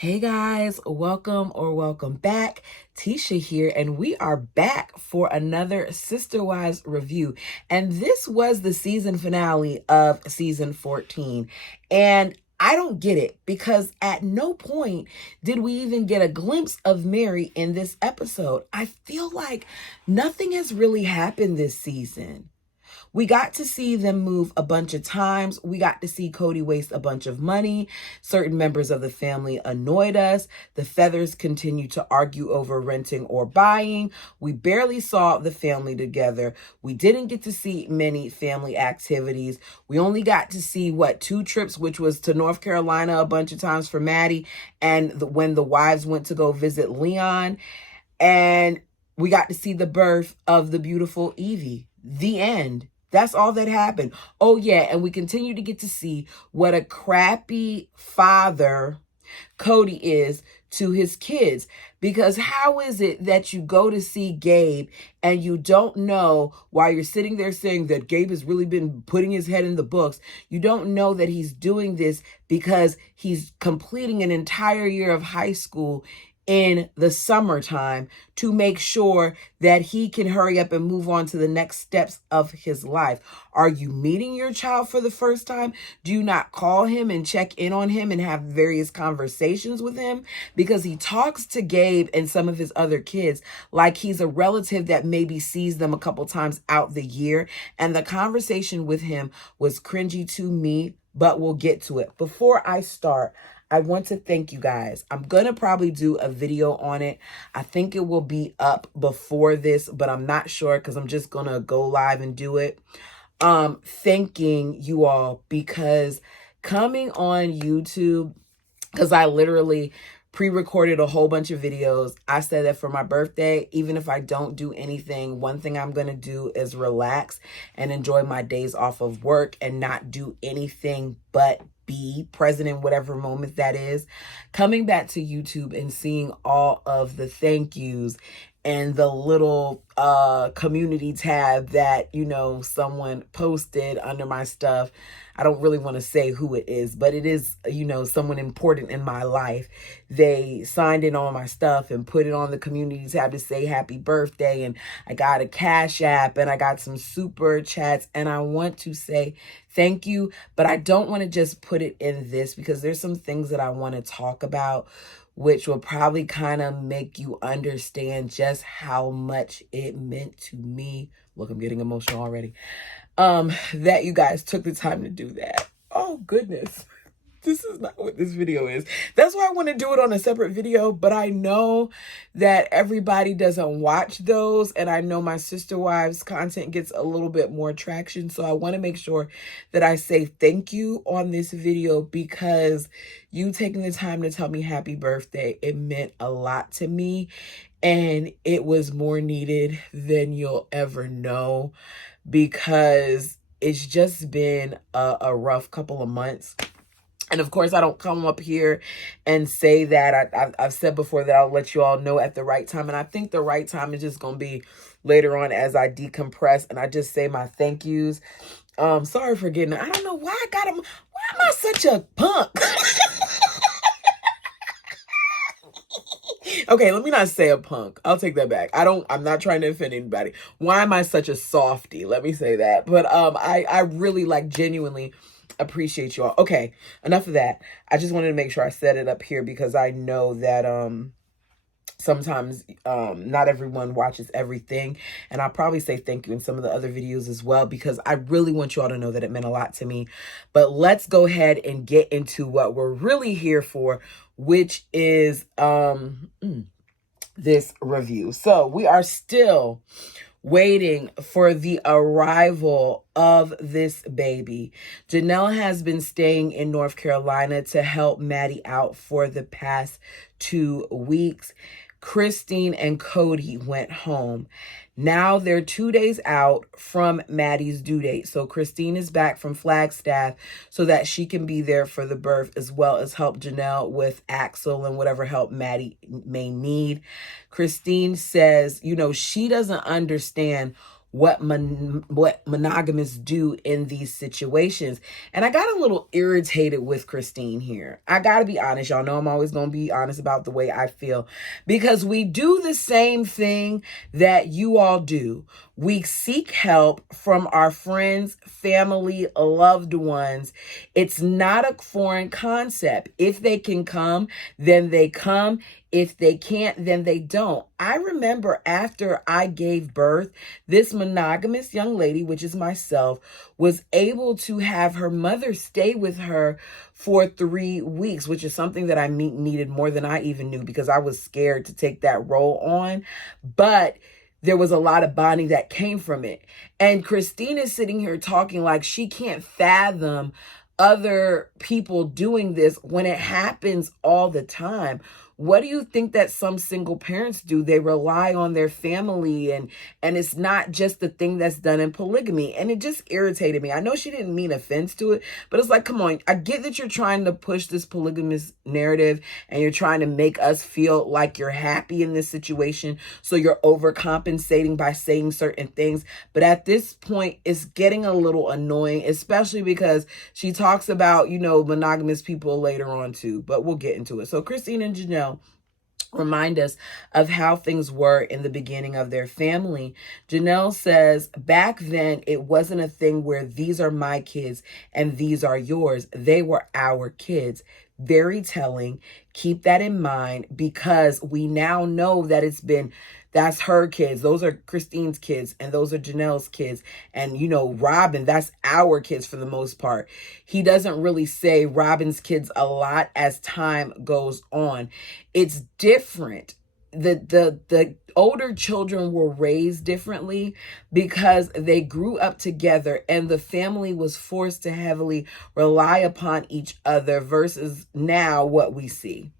Hey guys, welcome back. Tisha here, and we are back for another Sister Wives review. And this was the season finale of season 14. And I don't get it because at no point did we even get a glimpse of Mary in this episode. I feel like nothing has really happened this season. We got to see them move a bunch of times. We got to see Cody waste a bunch of money. Certain members of the family annoyed us. The Feathers continued to argue over renting or buying. We barely saw the family together. We didn't get to see many family activities. We only got to see, 2 trips, which was to North Carolina a bunch of times for Maddie, and when the wives went to go visit Leon. And we got to see the birth of the beautiful Evie. The end. That's all that happened. Oh, yeah, and we continue to get to see what a crappy father Cody is to his kids. Because how is it that you go to see Gabe and you don't know, while you're sitting there saying that Gabe has really been putting his head in the books, you don't know that he's doing this because he's completing an entire year of high school in the summertime to make sure that he can hurry up and move on to the next steps of his life. Are you meeting your child for the first time? Do you not call him and check in on him and have various conversations with him? Because he talks to Gabe and some of his other kids like he's a relative that maybe sees them a couple times out the year. And the conversation with him was cringy to me, but we'll get to it. Before I start, I want to thank you guys. I'm going to probably do a video on it. I think it will be up before this, but I'm not sure because I'm just going to go live and do it. Thanking you all, because coming on YouTube, because I literally pre-recorded a whole bunch of videos. I said that for my birthday, even if I don't do anything, one thing I'm going to do is relax and enjoy my days off of work and not do anything but be present in whatever moment that is. Coming back to YouTube and seeing all of the thank yous and the little community tab that, someone posted under my stuff. I don't really want to say who it is, but it is, someone important in my life. They signed in on my stuff and put it on the community tab to say happy birthday. And I got a Cash App and I got some super chats. And I want to say thank you, but I don't want to just put it in this because there's some things that I want to talk about, which will probably kind of make you understand just how much it meant to me. Look, I'm getting emotional already. That you guys took the time to do that. Oh, goodness. This is not what this video is. That's why I want to do it on a separate video, but I know that everybody doesn't watch those, and I know my Sister Wives content gets a little bit more traction, so I want to make sure that I say thank you on this video because you taking the time to tell me happy birthday, it meant a lot to me, and it was more needed than you'll ever know because it's just been a rough couple of months. And of course, I don't come up here and say that. I've said before that I'll let you all know at the right time. And I think the right time is just going to be later on as I decompress and I just say my thank yous. Sorry for getting, I don't know why I got him. Why am I such a punk? Okay, let me not say a punk. I'll take that back. I'm not trying to offend anybody. Why am I such a softie? Let me say that. But I really genuinely appreciate you all. Okay, enough of that. I just wanted to make sure I set it up here because I know that sometimes not everyone watches everything, and I'll probably say thank you in some of the other videos as well because I really want you all to know that it meant a lot to me. But let's go ahead and get into what we're really here for, which is this review. So we are still waiting for the arrival of this baby. Janelle has been staying in North Carolina to help Maddie out for the past 2 weeks. Christine and Cody went home. Now they're 2 days out from Maddie's due date. So Christine is back from Flagstaff so that she can be there for the birth as well as help Janelle with Axel and whatever help Maddie may need. Christine says, she doesn't understand what monogamists do in these situations. And I got a little irritated with Christine here. I got to be honest. Y'all know I'm always going to be honest about the way I feel, because we do the same thing that you all do. We seek help from our friends, family, loved ones. It's not a foreign concept. If they can come, then they come. If they can't, then they don't. I remember after I gave birth, this monogamous young lady, which is myself, was able to have her mother stay with her for 3 weeks, which is something that I needed more than I even knew, because I was scared to take that role on. But there was a lot of bonding that came from it. And Christine is sitting here talking like she can't fathom other people doing this when it happens all the time. What do you think that some single parents do? They rely on their family, and it's not just the thing that's done in polygamy. And it just irritated me. I know she didn't mean offense to it, but it's like, come on. I get that you're trying to push this polygamous narrative and you're trying to make us feel like you're happy in this situation. So you're overcompensating by saying certain things. But at this point, it's getting a little annoying, especially because she talks about, monogamous people later on too. But we'll get into it. So Christine and Janelle remind us of how things were in the beginning of their family. Janelle says, back then, it wasn't a thing where these are my kids and these are yours. They were our kids. Very telling. Keep that in mind, because we now know that that's her kids. Those are Christine's kids, and those are Janelle's kids. And, Robin, that's our kids for the most part. He doesn't really say Robin's kids a lot as time goes on. It's different. The older children were raised differently because they grew up together and the family was forced to heavily rely upon each other versus now what we see.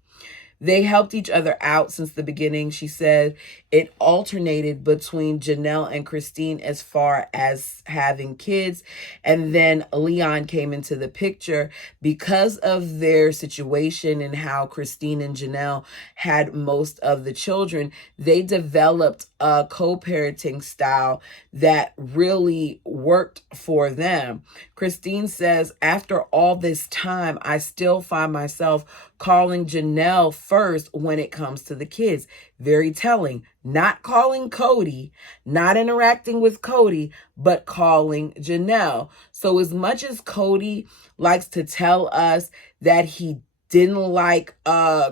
They helped each other out since the beginning. She said it alternated between Janelle and Christine as far as having kids. And then Leon came into the picture because of their situation and how Christine and Janelle had most of the children. They developed a co-parenting style that really worked for them. Christine says, after all this time, I still find myself calling Janelle first when it comes to the kids. Very telling. Not calling Cody, not interacting with Cody, but calling Janelle. So as much as Cody likes to tell us that he didn't like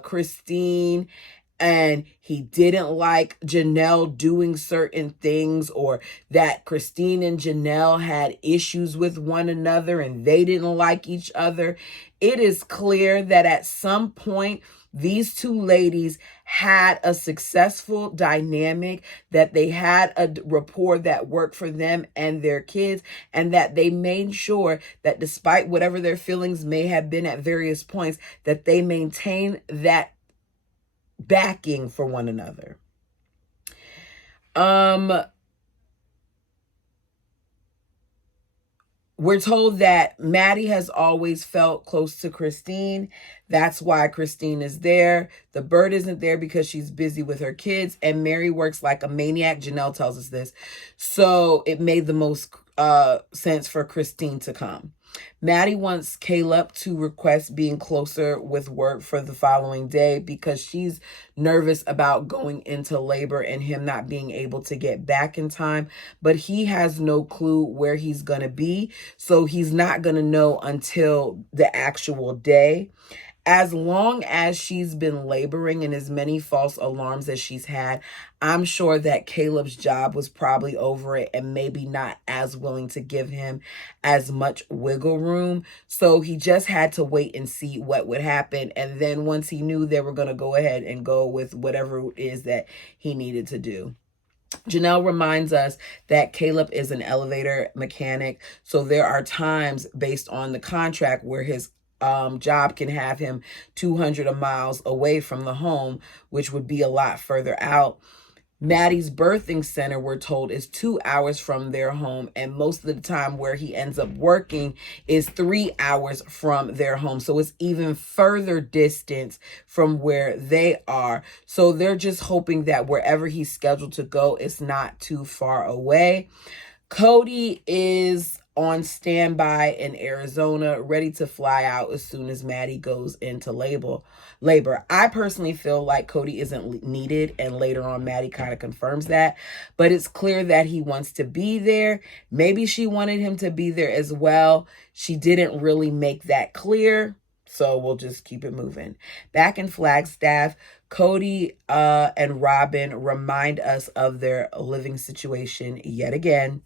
Christine and he didn't like Janelle doing certain things, or that Christine and Janelle had issues with one another and they didn't like each other, it is clear that at some point these two ladies had a successful dynamic, that they had a rapport that worked for them and their kids, and that they made sure that despite whatever their feelings may have been at various points, that they maintain that backing for one another. We're told that Maddie has always felt close to Christine. That's why Christine is there. The bird isn't there because she's busy with her kids. And Mary works like a maniac. Janelle tells us this. So it made the most sense for Christine to come. Maddie wants Caleb to request being closer with work for the following day because she's nervous about going into labor and him not being able to get back in time. But he has no clue where he's going to be, so he's not going to know until the actual day. As long as she's been laboring and as many false alarms as she's had, I'm sure that Caleb's job was probably over it and maybe not as willing to give him as much wiggle room. So he just had to wait and see what would happen. And then once he knew, they were going to go ahead and go with whatever it is that he needed to do. Janelle reminds us that Caleb is an elevator mechanic. So there are times based on the contract where his job can have him 200 miles away from the home, which would be a lot further out. Maddie's birthing center, we're told, is 2 hours from their home. And most of the time where he ends up working is 3 hours from their home. So it's even further distance from where they are. So they're just hoping that wherever he's scheduled to go, it's not too far away. Cody is on standby in Arizona, ready to fly out as soon as Maddie goes into labor. I personally feel like Cody isn't needed, and later on Maddie kind of confirms that, but it's clear that he wants to be there. Maybe she wanted him to be there as well. She didn't really make that clear, so we'll just keep it moving. Back in Flagstaff, Cody and Robin remind us of their living situation yet again.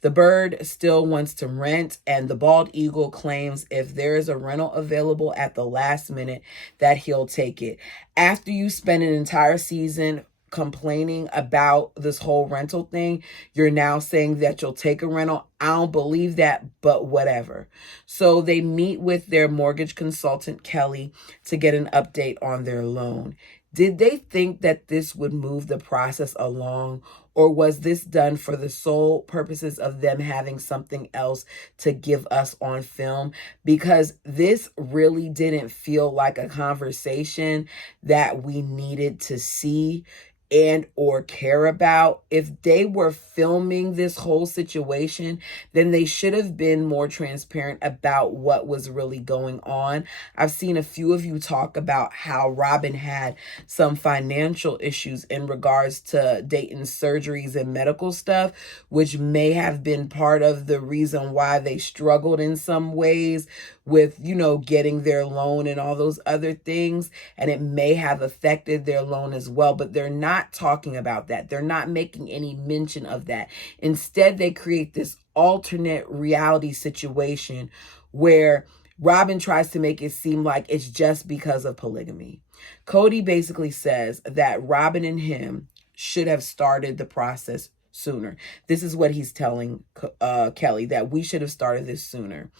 The bird still wants to rent, and the bald eagle claims if there is a rental available at the last minute that he'll take it. After you spend an entire season complaining about this whole rental thing, you're now saying that you'll take a rental. I don't believe that, but whatever. So they meet with their mortgage consultant, Kelly, to get an update on their loan. Did they think that this would move the process along, or was this done for the sole purposes of them having something else to give us on film? Because this really didn't feel like a conversation that we needed to see and or care about. If they were filming this whole situation, then they should have been more transparent about what was really going on. I've seen a few of you talk about how Robin had some financial issues in regards to Dayton's surgeries and medical stuff, which may have been part of the reason why they struggled in some ways with, getting their loan and all those other things. And it may have affected their loan as well, but they're not talking about that. They're not making any mention of that. Instead, they create this alternate reality situation where Robin tries to make it seem like it's just because of polygamy. Cody basically says that Robin and him should have started the process sooner. This is what he's telling Kelly, that we should have started this sooner.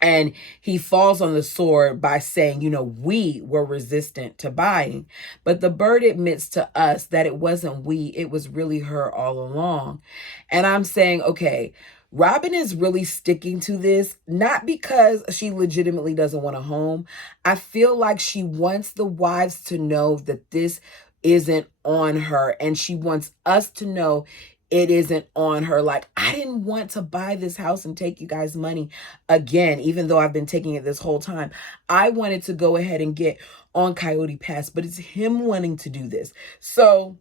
And he falls on the sword by saying, we were resistant to buying. But the bird admits to us that it wasn't we, it was really her all along. And I'm saying, okay, Robin is really sticking to this, not because she legitimately doesn't want a home. I feel like she wants the wives to know that this isn't on her, and she wants us to know it isn't on her. Like, I didn't want to buy this house and take you guys' money again, even though I've been taking it this whole time. I wanted to go ahead and get on Coyote Pass, but it's him wanting to do this. So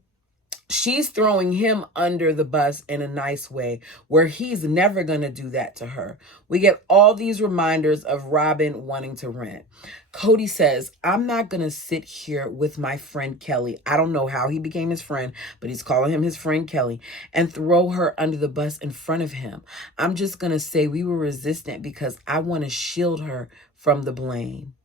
she's throwing him under the bus in a nice way, where he's never going to do that to her. We get all these reminders of Robin wanting to rent. Cody says, I'm not going to sit here with my friend Kelly. I don't know how he became his friend, but he's calling him his friend Kelly, and throw her under the bus in front of him. I'm just going to say we were resistant because I want to shield her from the blame.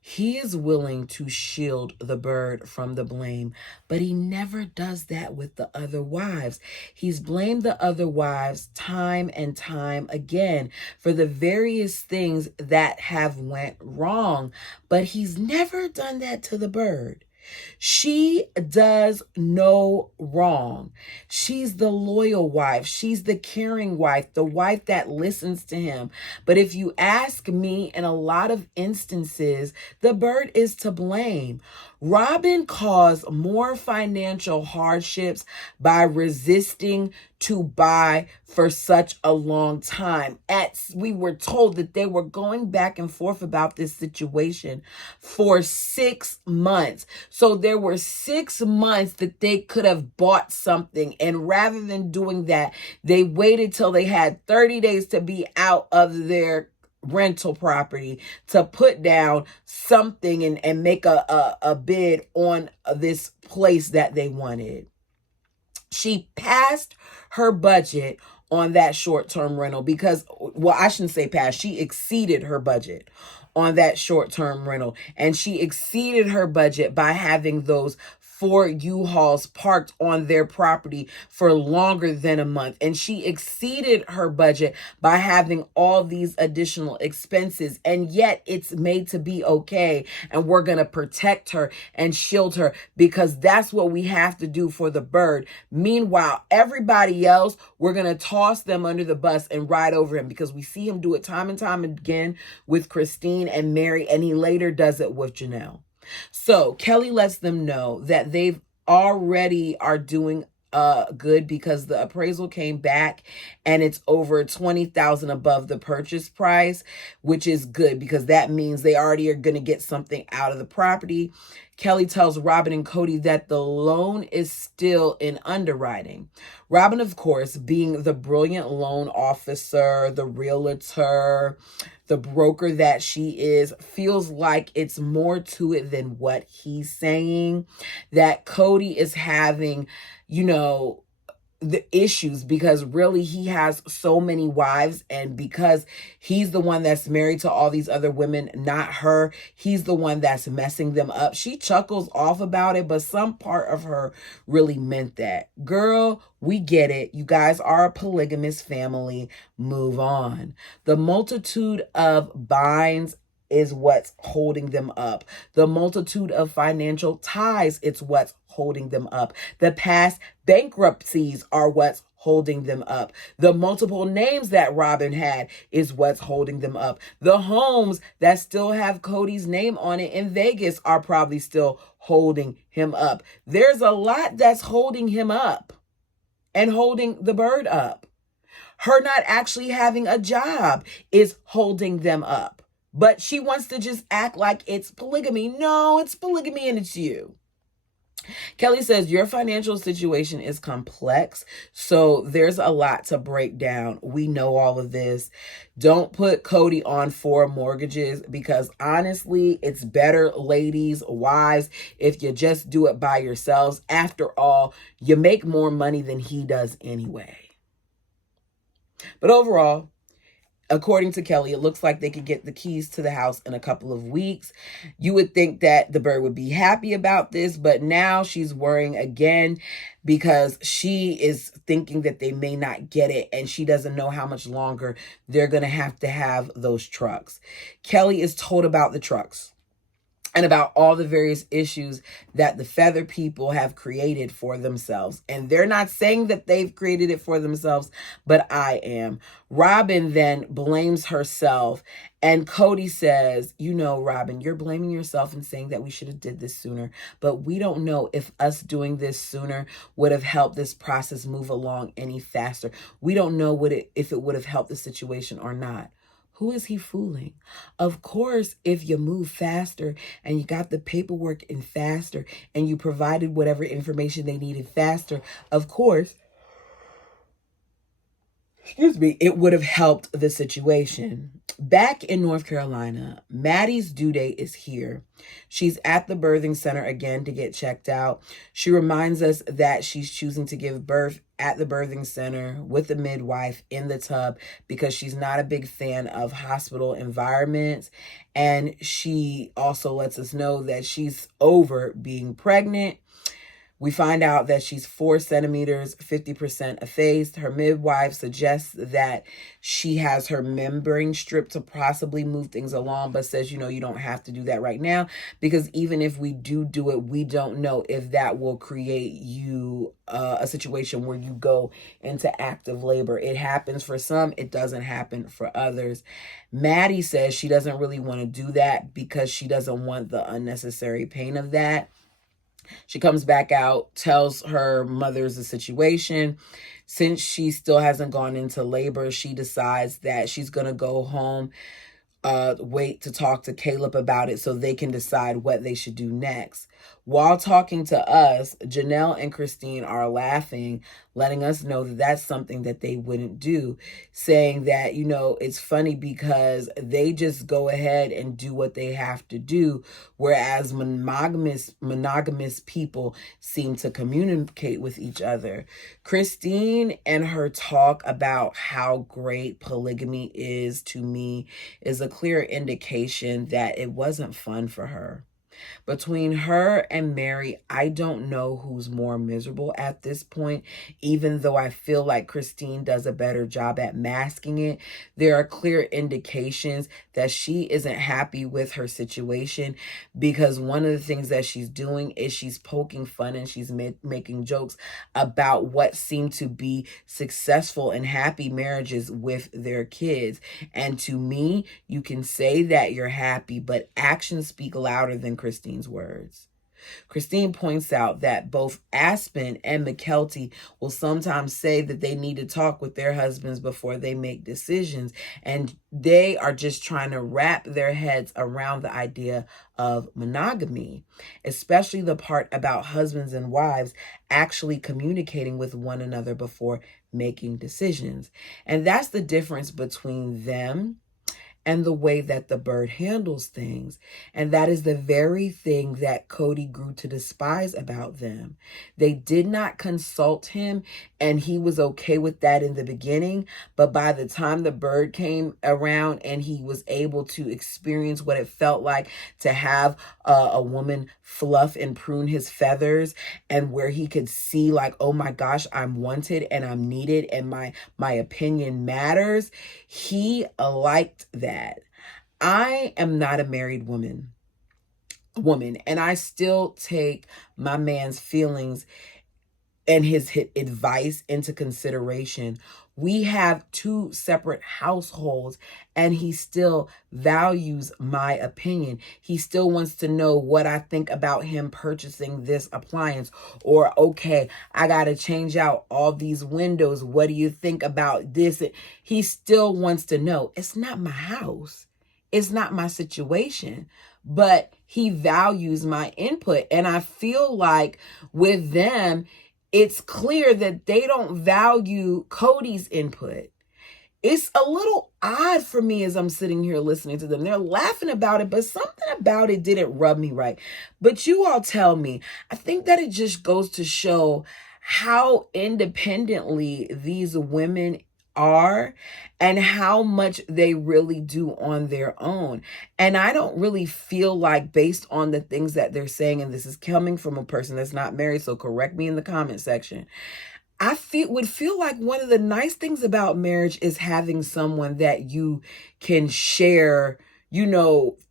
He is willing to shield the bird from the blame, but he never does that with the other wives. He's blamed the other wives time and time again for the various things that have went wrong, but he's never done that to the bird. She does no wrong. She's the loyal wife. She's the caring wife, the wife that listens to him. But if you ask me, in a lot of instances, the bird is to blame. Robin caused more financial hardships by resisting to buy for such a long time. We were told that they were going back and forth about this situation for 6 months. So there were 6 months that they could have bought something. And rather than doing that, they waited till they had 30 days to be out of their rental property to put down something and make a bid on this place that they wanted. She passed her budget on that short-term rental because, well, I shouldn't say passed, she exceeded her budget on that short-term rental. And she exceeded her budget by having those 4 U-Hauls parked on their property for longer than a month. And she exceeded her budget by having all these additional expenses. And yet it's made to be okay. And we're going to protect her and shield her because that's what we have to do for the bird. Meanwhile, everybody else, we're going to toss them under the bus and ride over him because we see him do it time and time again with Christine and Mary. And he later does it with Janelle. So Kelly lets them know that they've already are doing good because the appraisal came back and it's over 20,000 above the purchase price, which is good because that means they already are going to get something out of the property. Kelly tells Robin and Cody that the loan is still in underwriting. Robin, of course, being the brilliant loan officer, the realtor, the broker that she is, feels like it's more to it than what he's saying, that Cody is having, the issues because really he has so many wives, and because he's the one that's married to all these other women, not her, he's the one that's messing them up. She chuckles off about it, but some part of her really meant that. Girl, we get it. You guys are a polygamous family. Move on. The multitude of binds is what's holding them up. The multitude of financial ties, it's what's holding them up. The past bankruptcies are what's holding them up. The multiple names that Robin had is what's holding them up. The homes that still have Cody's name on it in Vegas are probably still holding him up. There's a lot that's holding him up and holding the bird up. Her not actually having a job is holding them up. But she wants to just act like it's polygamy. No, it's polygamy and it's you. Kelly says your financial situation is complex, so there's a lot to break down. We know all of this. Don't put Cody on 4 mortgages because honestly, it's better, ladies, wives, if you just do it by yourselves. After all, you make more money than he does anyway. But overall, according to Kelly, it looks like they could get the keys to the house in a couple of weeks. You would think that the bird would be happy about this, but now she's worrying again because she is thinking that they may not get it, and she doesn't know how much longer they're going to have those trucks. Kelly is told about the trucks and about all the various issues that the feather people have created for themselves. And they're not saying that they've created it for themselves, but I am. Robin then blames herself, and Cody says, Robin, you're blaming yourself and saying that we should have did this sooner, but we don't know if us doing this sooner would have helped this process move along any faster. We don't know if it would have helped the situation or not. Who is he fooling? Of course, if you move faster and you got the paperwork in faster and you provided whatever information they needed faster, of course, it would have helped the situation. Back in North Carolina, Maddie's due date is here. She's at the birthing center again to get checked out. She reminds us that she's choosing to give birth at the birthing center with the midwife in the tub because she's not a big fan of hospital environments. And she also lets us know that she's over being pregnant. We find out that she's 4 centimeters, 50% effaced. Her midwife suggests that she has her membrane stripped to possibly move things along, but says, you don't have to do that right now because even if we do it, we don't know if that will create you a situation where you go into active labor. It happens for some, it doesn't happen for others. Maddie says she doesn't really want to do that because she doesn't want the unnecessary pain of that. She comes back out, tells her mother's the situation. Since she still hasn't gone into labor, she decides that she's going to go home, wait to talk to Caleb about it so they can decide what they should do next. While talking to us, Janelle and Christine are laughing, letting us know that that's something that they wouldn't do, saying that, it's funny because they just go ahead and do what they have to do, whereas monogamous people seem to communicate with each other. Christine and her talk about how great polygamy is, to me, is a clear indication that it wasn't fun for her. Between her and Mary, I don't know who's more miserable at this point, even though I feel like Christine does a better job at masking it. There are clear indications that she isn't happy with her situation, because one of the things that she's doing is she's poking fun and she's making jokes about what seem to be successful and happy marriages with their kids. And to me, you can say that you're happy, but actions speak louder than Christine's words. Christine points out that both Aspen and McKelty will sometimes say that they need to talk with their husbands before they make decisions, and they are just trying to wrap their heads around the idea of monogamy, especially the part about husbands and wives actually communicating with one another before making decisions. And that's the difference between them and the way that the bird handles things. And that is the very thing that Cody grew to despise about them. They did not consult him, and he was okay with that in the beginning. But by the time the bird came around and he was able to experience what it felt like to have a woman fluff and prune his feathers, and where he could see like, oh my gosh, I'm wanted and I'm needed and my opinion matters, he liked that. I am not a married woman, and I still take my man's feelings and his advice into consideration. We have two separate households, and he still values my opinion. He still wants to know what I think about him purchasing this appliance, or, okay, I got to change out all these windows. What do you think about this? He still wants to know. It's not my house. It's not my situation, but he values my input. And I feel like with them, it's clear that they don't value Cody's input. It's a little odd for me as I'm sitting here listening to them. They're laughing about it, but something about it didn't rub me right. But you all tell me. I think that it just goes to show how independently these women are and how much they really do on their own. And I don't really feel like, based on the things that they're saying, and this is coming from a person that's not married, so correct me in the comment section, I would feel like one of the nice things about marriage is having someone that you can share,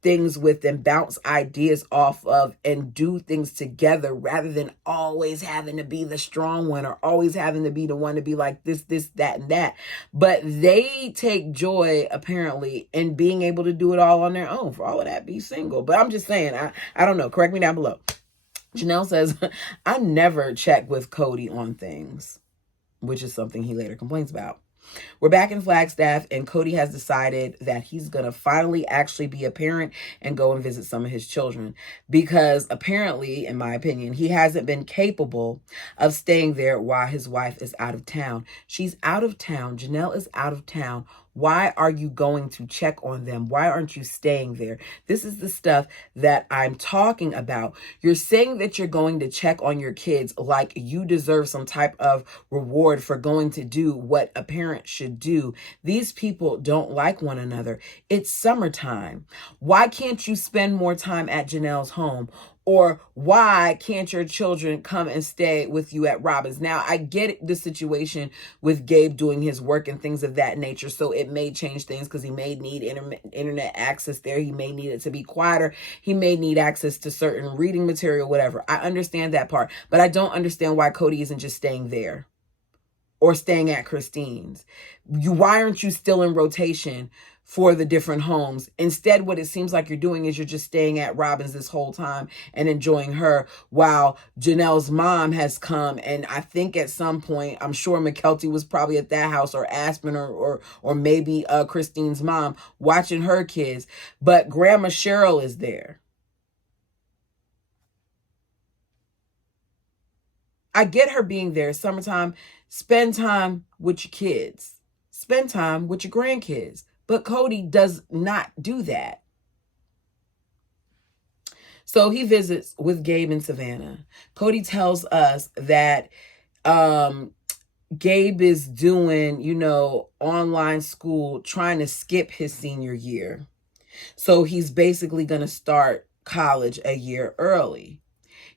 things with and bounce ideas off of and do things together, rather than always having to be the strong one or always having to be the one to be like this, that, and that. But they take joy, apparently, in being able to do it all on their own. For all of that, be single. But I'm just saying, I don't know. Correct me down below. Janelle says, I never check with Cody on things, which is something he later complains about. We're back in Flagstaff, and Cody has decided that he's going to finally actually be a parent and go and visit some of his children, because apparently, in my opinion, he hasn't been capable of staying there while his wife is out of town. She's out of town. Janelle is out of town. Why are you going to check on them? Why aren't you staying there? This is the stuff that I'm talking about. You're saying that you're going to check on your kids like you deserve some type of reward for going to do what a parent should do. These people don't like one another. It's summertime. Why can't you spend more time at Janelle's home? Or why can't your children come and stay with you at Robin's? Now, I get the situation with Gabe doing his work and things of that nature, so it may change things because he may need internet access there. He may need it to be quieter. He may need access to certain reading material, whatever. I understand that part, but I don't understand why Cody isn't just staying there or staying at Christine's. Why aren't you still in rotation for the different homes? Instead, what it seems like you're doing is you're just staying at Robin's this whole time and enjoying her, while Janelle's mom has come, and I think at some point, I'm sure McKelty was probably at that house, or Aspen, or maybe Christine's mom, watching her kids, but Grandma Cheryl is there. I get her being there. Summertime, spend time with your kids. Spend time with your grandkids. But Cody does not do that. So he visits with Gabe and Savannah. Cody tells us that Gabe is doing, online school, trying to skip his senior year. So he's basically going to start college a year early.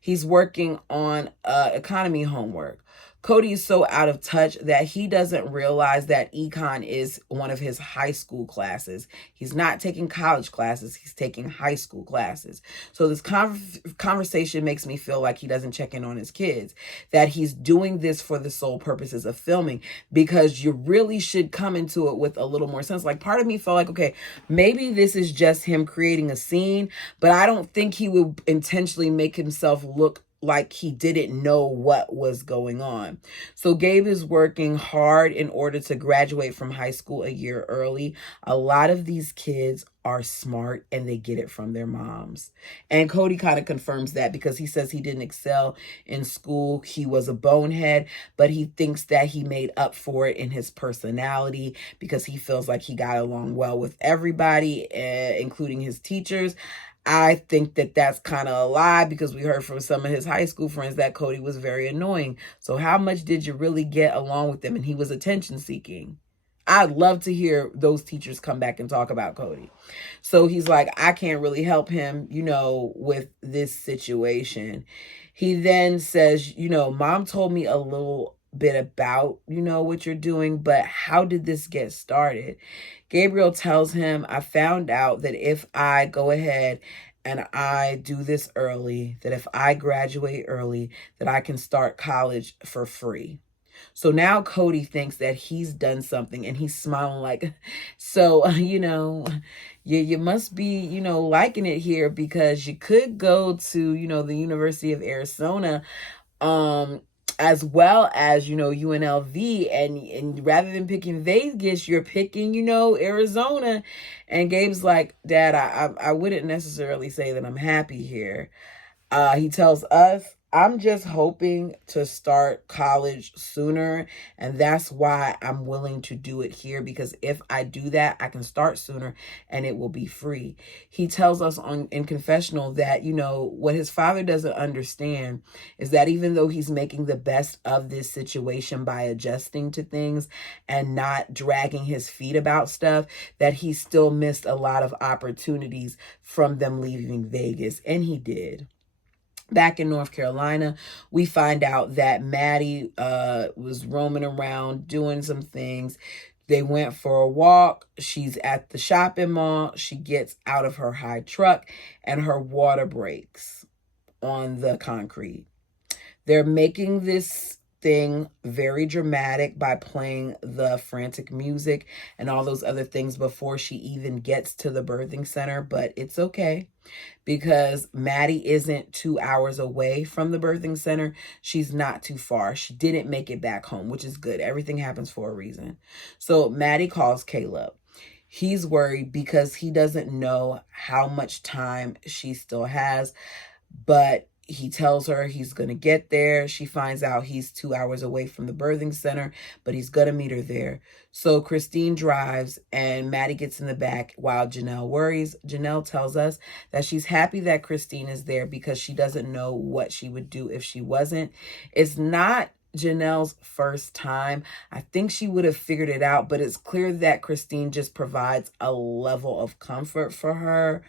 He's working on economy homework. Cody is so out of touch that he doesn't realize that econ is one of his high school classes. He's not taking college classes. He's taking high school classes. So this conversation makes me feel like he doesn't check in on his kids, that he's doing this for the sole purposes of filming, because you really should come into it with a little more sense. Like, part of me felt like, okay, maybe this is just him creating a scene, but I don't think he would intentionally make himself look like he didn't know what was going on. So Gabe is working hard in order to graduate from high school a year early. A lot of these kids are smart and they get it from their moms. And Cody kind of confirms that, because he says he didn't excel in school. He was a bonehead, but he thinks that he made up for it in his personality, because he feels like he got along well with everybody, including his teachers. I think that that's kind of a lie, because we heard from some of his high school friends that Cody was very annoying. So how much did you really get along with him? And he was attention seeking. I'd love to hear those teachers come back and talk about Cody. So he's like, I can't really help him, with this situation. He then says, Mom told me a little bit about, what you're doing, but how did this get started? Gabriel tells him, I found out that if I go ahead and I do this early, that if I graduate early, that I can start college for free. So now Cody thinks that he's done something, and he's smiling like, so, you must be, liking it here, because you could go to, the University of Arizona, as well as, UNLV, and rather than picking Vegas, you're picking, Arizona. And Gabe's like, Dad, I wouldn't necessarily say that I'm happy here. He tells us, I'm just hoping to start college sooner, and that's why I'm willing to do it here, because if I do that, I can start sooner and it will be free. He tells us in confessional that, what his father doesn't understand is that even though he's making the best of this situation by adjusting to things and not dragging his feet about stuff, that he still missed a lot of opportunities from them leaving Vegas, and he did. Back in North Carolina, we find out that Maddie was roaming around doing some things. They went for a walk. She's at the shopping mall. She gets out of her high truck and her water breaks on the concrete. They're making this thing very dramatic by playing the frantic music and all those other things before she even gets to the birthing center, but it's okay, because Maddie isn't 2 hours away from the birthing center. She's not too far. She didn't make it back home, which is good. Everything happens for a reason. So Maddie calls Caleb. He's worried because he doesn't know how much time she still has, but he tells her he's going to get there. She finds out he's 2 hours away from the birthing center, but he's going to meet her there. So Christine drives and Maddie gets in the back while Janelle worries. Janelle tells us that she's happy that Christine is there because she doesn't know what she would do if she wasn't. It's not Janelle's first time. I think she would have figured it out, but it's clear that Christine just provides a level of comfort for her.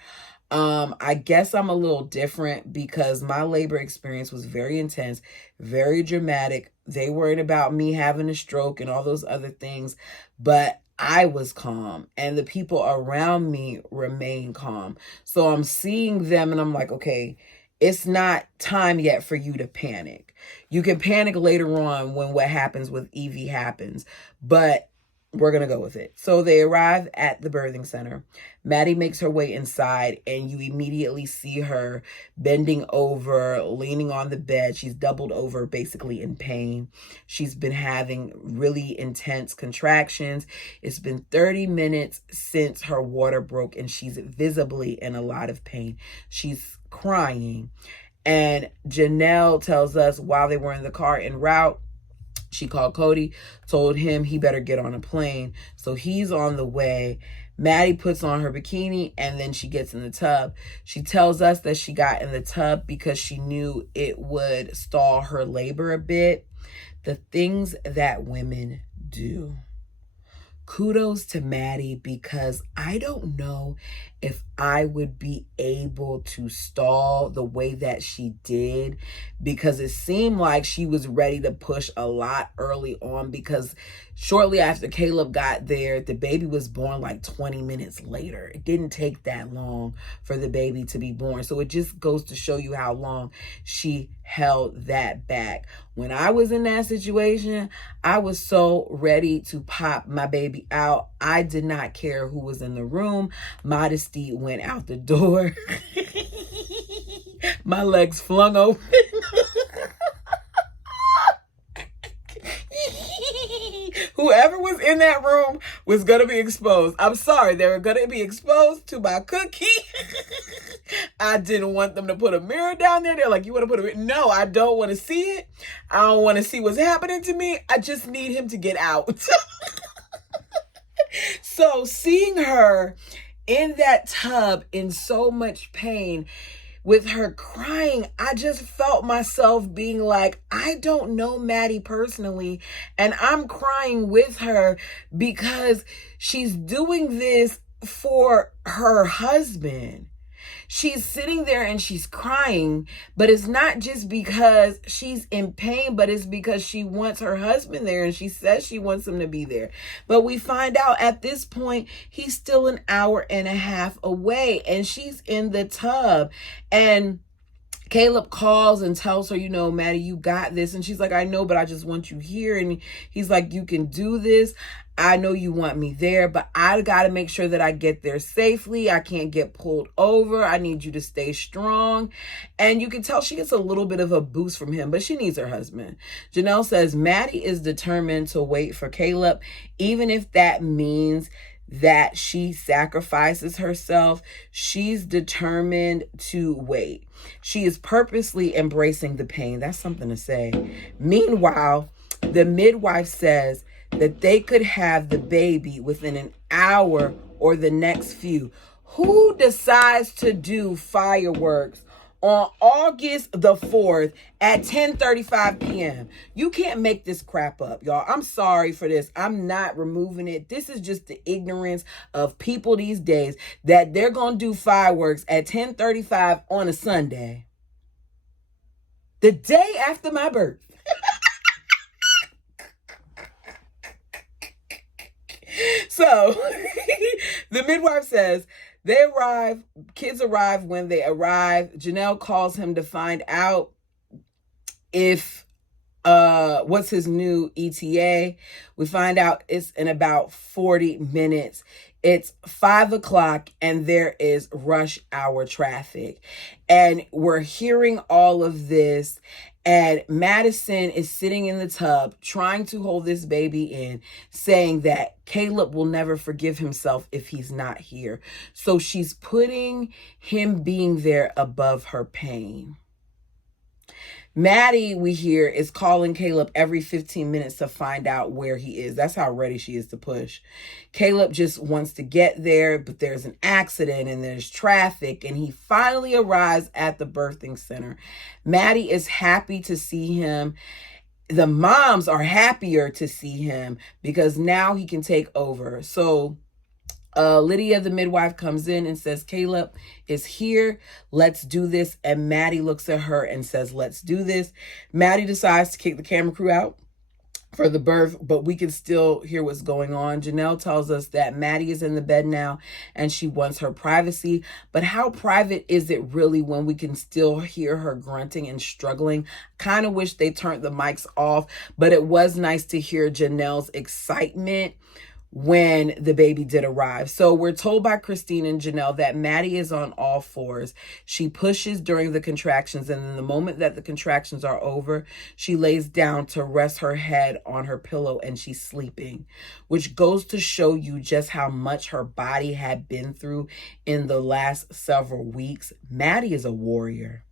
I guess I'm a little different because my labor experience was very intense, very dramatic. They worried about me having a stroke and all those other things, but I was calm and the people around me remain calm. So I'm seeing them and I'm like, okay, it's not time yet for you to panic. You can panic later on when what happens with Evie happens, but we're going to go with it. So they arrive at the birthing center. Maddie makes her way inside and you immediately see her bending over, leaning on the bed. She's doubled over, basically in pain. She's been having really intense contractions. It's been 30 minutes since her water broke and she's visibly in a lot of pain. She's crying. And Janelle tells us while they were in the car en route, she called Cody, told him he better get on a plane. So he's on the way. Maddie puts on her bikini and then she gets in the tub. She tells us that she got in the tub because she knew it would stall her labor a bit. The things that women do. Kudos to Maddie, because I don't know if I would be able to stall the way that she did, because it seemed like she was ready to push a lot early on, because shortly after Caleb got there, the baby was born like 20 minutes later. It didn't take that long for the baby to be born. So it just goes to show you how long she held that back. When I was in that situation, I was so ready to pop my baby out. I did not care who was in the room. Modesty went out the door. My legs flung open. Whoever was in that room was going to be exposed. I'm sorry, they were going to be exposed to my cookie. I didn't want them to put a mirror down there. They're like, you want to put a mirror? No, I don't want to see it. I don't want to see what's happening to me. I just need him to get out. So seeing her in that tub in so much pain, with her crying, I just felt myself being like, I don't know Maddie personally, and I'm crying with her because she's doing this for her husband. She's sitting there and she's crying, but it's not just because she's in pain, but it's because she wants her husband there, and she says she wants him to be there. But we find out at this point, he's still an hour and a half away, and she's in the tub. And Caleb calls and tells her, you know, Maddie, you got this. And she's like, I know, but I just want you here. And he's like, you can do this. I know you want me there, but I got to make sure that I get there safely. I can't get pulled over. I need you to stay strong. And you can tell she gets a little bit of a boost from him, but she needs her husband. Janelle says Maddie is determined to wait for Caleb, even if that means that she sacrifices herself. She's determined to wait. She is purposely embracing the pain. That's something to say. Meanwhile, the midwife says that they could have the baby within an hour or the next few. Who decides to do fireworks on August the 4th at 10:35 p.m.? You can't make this crap up, y'all. I'm sorry for this. I'm not removing it. This is just the ignorance of people these days, that they're going to do fireworks at 10:35 on a Sunday, the day after my birth. So the midwife says kids arrive when they arrive. Janelle calls him to find out if what's his new ETA. We find out it's in about 40 minutes. It's 5 o'clock and there is rush hour traffic. And we're hearing all of this. And Madison is sitting in the tub trying to hold this baby in, saying that Caleb will never forgive himself if he's not here. So she's putting him being there above her pain. Maddie, we hear, is calling Caleb every 15 minutes to find out where he is. That's how ready she is to push. Caleb just wants to get there, but there's an accident and there's traffic, and he finally arrives at the birthing center. Maddie is happy to see him. The moms are happier to see him because now he can take over. So Lydia, the midwife, comes in and says, Caleb is here. Let's do this. And Maddie looks at her and says, let's do this. Maddie decides to kick the camera crew out for the birth, but we can still hear what's going on. Janelle tells us that Maddie is in the bed now and she wants her privacy. But how private is it really when we can still hear her grunting and struggling? Kind of wish they turned the mics off, but it was nice to hear Janelle's excitement when the baby did arrive. So we're told by Christine and Janelle that Maddie is on all fours. She pushes during the contractions, and then the moment that the contractions are over, she lays down to rest her head on her pillow and she's sleeping, which goes to show you just how much her body had been through in the last several weeks. Maddie is a warrior.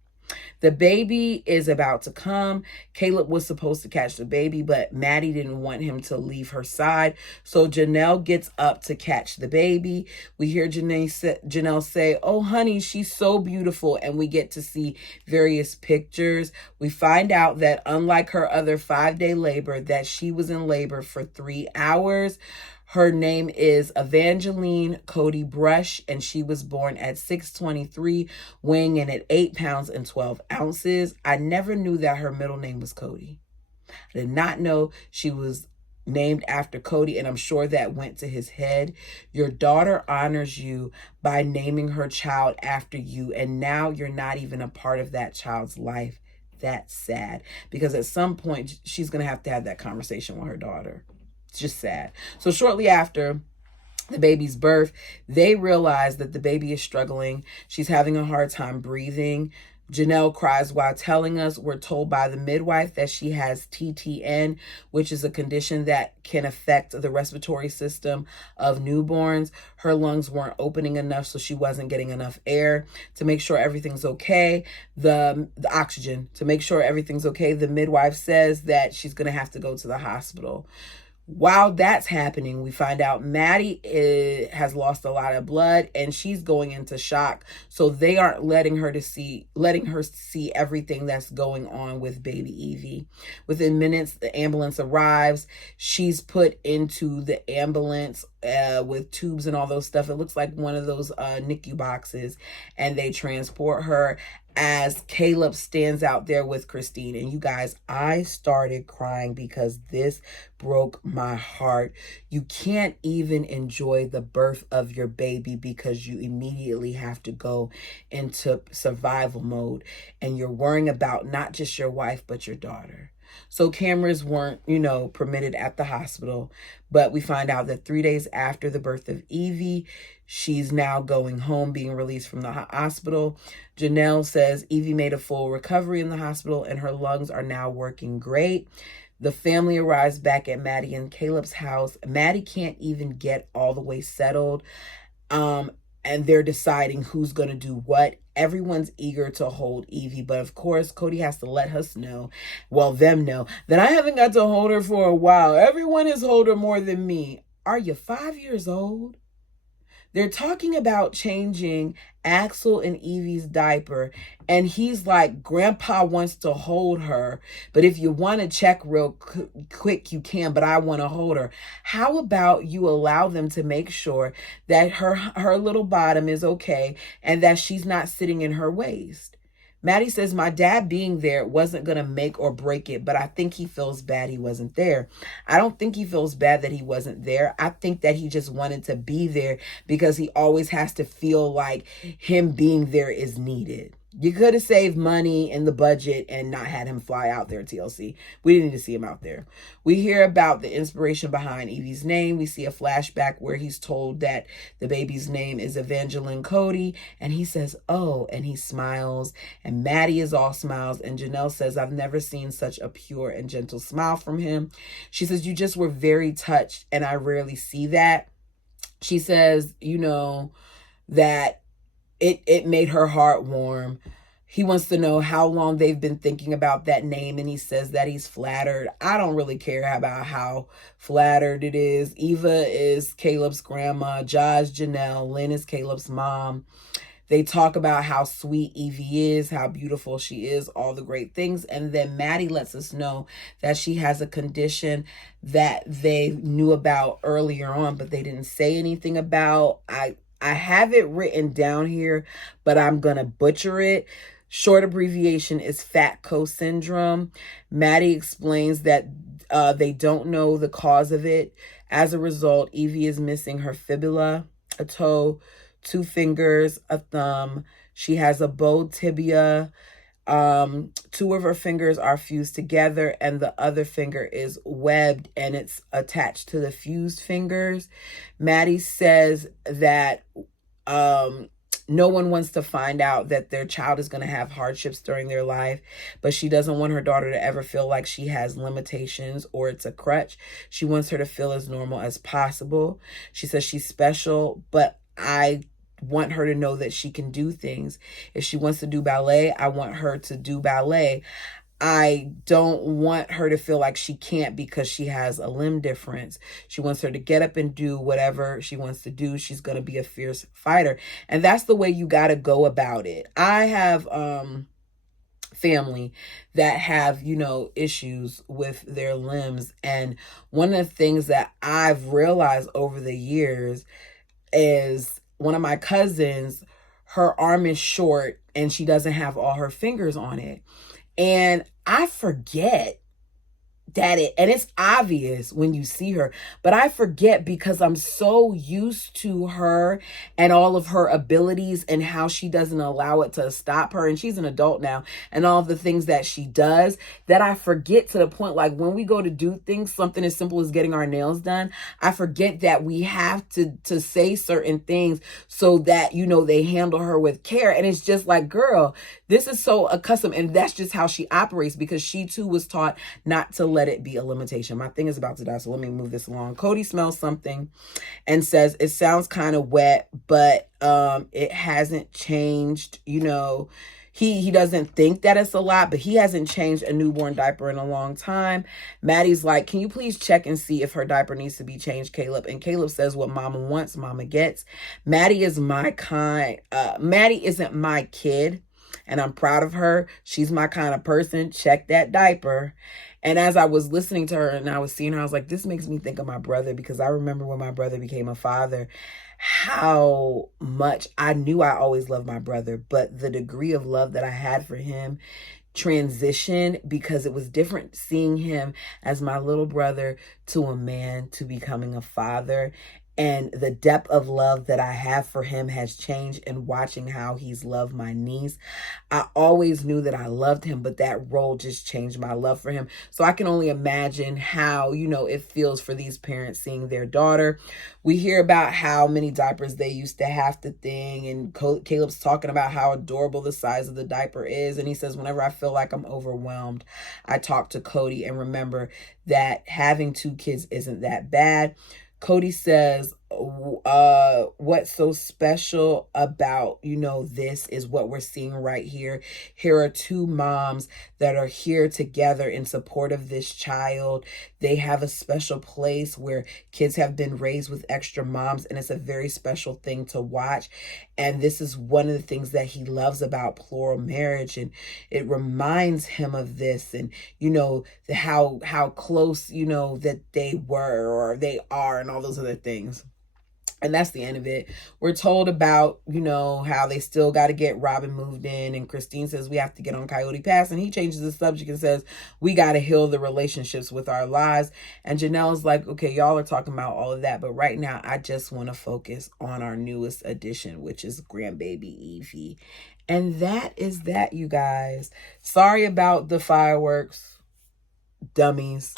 The baby is about to come. Caleb was supposed to catch the baby, but Maddie didn't want him to leave her side. So Janelle gets up to catch the baby. We hear Janelle say, "Oh, honey, she's so beautiful." And we get to see various pictures. We find out that unlike her other 5-day labor, that she was in labor for 3 hours. Her name is Evangeline Cody Brush, and she was born at 623, weighing in at 8 pounds and 12 ounces. I never knew that her middle name was Cody. I did not know she was named after Cody, and I'm sure that went to his head. Your daughter honors you by naming her child after you, and now you're not even a part of that child's life. That's sad, because at some point she's going to have that conversation with her daughter. It's just sad. So shortly after the baby's birth, they realize that the baby is struggling. She's having a hard time breathing. Janelle cries while telling us. We're told by the midwife that she has TTN, which is a condition that can affect the respiratory system of newborns. Her lungs weren't opening enough, so she wasn't getting enough air. To make sure everything's okay, the oxygen, to make sure everything's okay, the midwife says that she's going to have to go to the hospital. While that's happening, we find out Maddie has lost a lot of blood and she's going into shock. So they aren't letting her see everything that's going on with baby Evie. Within minutes, the ambulance arrives. She's put into the ambulance with tubes and all those stuff. It looks like one of those NICU boxes, and they transport her as Caleb stands out there with Christine. And you guys, I started crying because this broke my heart. You can't even enjoy the birth of your baby because you immediately have to go into survival mode, and you're worrying about not just your wife, but your daughter. So cameras weren't, permitted at the hospital, but we find out that 3 days after the birth of Evie, she's now going home, being released from the hospital. Janelle says Evie made a full recovery in the hospital and her lungs are now working great. The family arrives back at Maddie and Caleb's house. Maddie can't even get all the way settled. And they're deciding who's going to do what. Everyone's eager to hold Evie, but of course, Cody has to let them know that I haven't got to hold her for a while. Everyone has held her more than me. Are you 5 years old? They're talking about changing Axel and Evie's diaper, and he's like, Grandpa wants to hold her, but if you want to check real quick, you can, but I want to hold her. How about you allow them to make sure that her little bottom is okay and that she's not sitting in her waist? Maddie says, my dad being there wasn't going to make or break it, but I think he feels bad he wasn't there. I don't think he feels bad that he wasn't there. I think that he just wanted to be there because he always has to feel like him being there is needed. You could have saved money in the budget and not had him fly out there, TLC. We didn't need to see him out there. We hear about the inspiration behind Evie's name. We see a flashback where he's told that the baby's name is Evangeline Cody, and he says, oh, and he smiles, and Maddie is all smiles, and Janelle says, I've never seen such a pure and gentle smile from him. She says, you just were very touched, and I rarely see that. She says, that it made her heart warm. He wants to know how long they've been thinking about that name, and he says that he's flattered. I don't really care about how flattered it is. Eva is Caleb's grandma, Josh, Janelle, Lynn is Caleb's mom. They talk about how sweet Evie is, how beautiful she is, all the great things. And then Maddie lets us know that she has a condition that they knew about earlier on, but they didn't say anything about. I have it written down here, but I'm going to butcher it. Short abbreviation is FATCO syndrome. Maddie explains that they don't know the cause of it. As a result, Evie is missing her fibula, a toe, 2 fingers, a thumb. She has a bowed tibia. 2 of her fingers are fused together and the other finger is webbed and it's attached to the fused fingers. Maddie says that no one wants to find out that their child is going to have hardships during their life, but she doesn't want her daughter to ever feel like she has limitations or it's a crutch. She wants her to feel as normal as possible. She says she's special, but I want her to know that she can do things. If she wants to do ballet, I want her to do ballet. I don't want her to feel like she can't because she has a limb difference. She wants her to get up and do whatever she wants to do. She's going to be a fierce fighter. And that's the way you got to go about it. I have family that have, issues with their limbs. And one of the things that I've realized over the years is one of my cousins, her arm is short and she doesn't have all her fingers on it. And I forget and it's obvious when you see her, but I forget because I'm so used to her and all of her abilities and how she doesn't allow it to stop her. And she's an adult now, and all of the things that she does, that I forget, to the point, like when we go to do things, something as simple as getting our nails done, I forget that we have to say certain things so that, they handle her with care. And it's just like, girl, this is so accustomed. And that's just how she operates, because she too was taught not to let it be a limitation. My thing is about to die, so let me move this along. Cody smells something and says, it sounds kind of wet, but it hasn't changed. He doesn't think that it's a lot, but he hasn't changed a newborn diaper in a long time. Maddie's like, can you please check and see if her diaper needs to be changed, Caleb? And Caleb says, what mama wants, mama gets. Maddie is my kind. Maddie isn't my kid, and I'm proud of her. She's my kind of person. Check that diaper. And as I was listening to her and I was seeing her, I was like, this makes me think of my brother, because I remember when my brother became a father, how much I knew I always loved my brother, but the degree of love that I had for him transitioned, because it was different seeing him as my little brother to a man to becoming a father. And the depth of love that I have for him has changed in watching how he's loved my niece. I always knew that I loved him, but that role just changed my love for him. So I can only imagine how, it feels for these parents seeing their daughter. We hear about how many diapers they used to have to thing. And Caleb's talking about how adorable the size of the diaper is. And he says, whenever I feel like I'm overwhelmed, I talk to Cody and remember that having 2 kids isn't that bad. Cody says, what's so special about, this is what we're seeing right here. Here are 2 moms that are here together in support of this child. They have a special place where kids have been raised with extra moms, and it's a very special thing to watch. And this is one of the things that he loves about plural marriage. And it reminds him of this, and, how close, that they were or they are, and all those other things. And that's the end of it. We're told about, how they still got to get Robin moved in. And Christine says we have to get on Coyote Pass. And he changes the subject and says we got to heal the relationships with our lives. And Janelle's like, okay, y'all are talking about all of that, but right now I just want to focus on our newest addition, which is grandbaby Evie. And that is that, you guys. Sorry about the fireworks, dummies.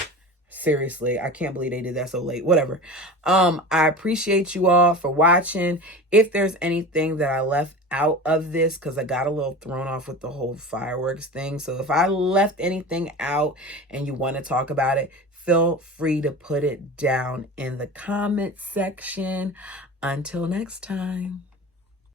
Seriously, I can't believe they did that so late. Whatever. I appreciate you all for watching. If there's anything that I left out of this, because I got a little thrown off with the whole fireworks thing. So if I left anything out and you want to talk about it, feel free to put it down in the comment section. Until next time.